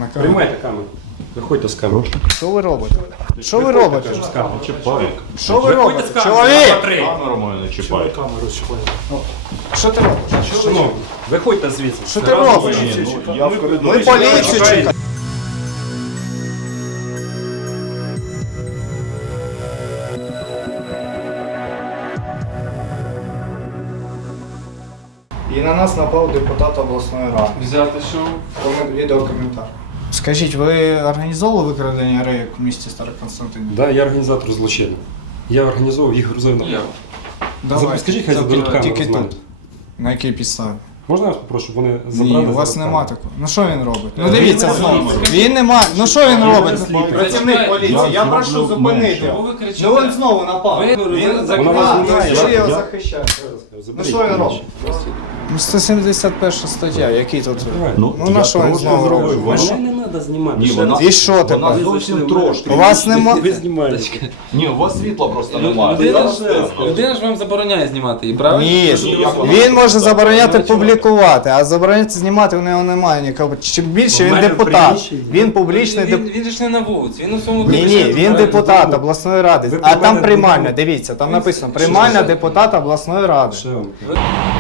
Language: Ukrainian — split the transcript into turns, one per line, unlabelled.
камеру.
Приймайте камеру. Виходьте з камери.
Що ви робите? Що ви робите?
З камери.
Чіпай.
Що ви
Виходьте
робите?
з камери.
Чоловік!
Камеру мою не чіпай.
Що ти робиш?
Шановні, виходьте звідси.
Що ти робиш?
Я в коридорі.
Ми поліцію чекаємо. І на нас напав депутат обласної ради.
Взяти що?
Відеокоментар. Скажіть, ви організовували викрадення рейок в місті Староконстантинів?
Да, я організатор злочину. Я організовував, їх грузив на...
Я.
Давай.
Скажіть, хай заберуть камеру
Тільки
з мене.
тут. На якій підставі?
Можна я вас попрошу, вони забрали?
Ні, у вас
зараз
нема
камеру?
такого. Ну що він робить? Ну дивіться знову. Він нема. Ну що він робить? Працівник поліції, я прошу зупинити.
Чого ви кричите?
Ну він знову напав.
Ви-
Він
Вона
закриває.
вас знімає.
Що його захищає? Ну
Заберіть
що він
камеру.
робить? Ну 171 стаття, який тут?
Давай.
Ну на що він знову робить?
Мене не треба знімати.
Ні,
ще
вона-
раз.
І що
Вона
тепер?
зовсім трошки.
У вас нема.
Ви знімаєте.
Ні, у вас світла просто немає.
Людина ж вам забороняє знімати її, правильно?
Ні, він може забороняти публікувати, а забороняти знімати у нього немає нікого. Чим більше
У
він
мене
депутат.
приміщення.
Він публічний депутат.
Він же ж не на вулиці, він у своєму
Ні, він депутат обласної ради.
Ви
А
про
там
мене
приймальня,
думали?
дивіться, там написано приймальня депутата обласної ради.
Ще вам.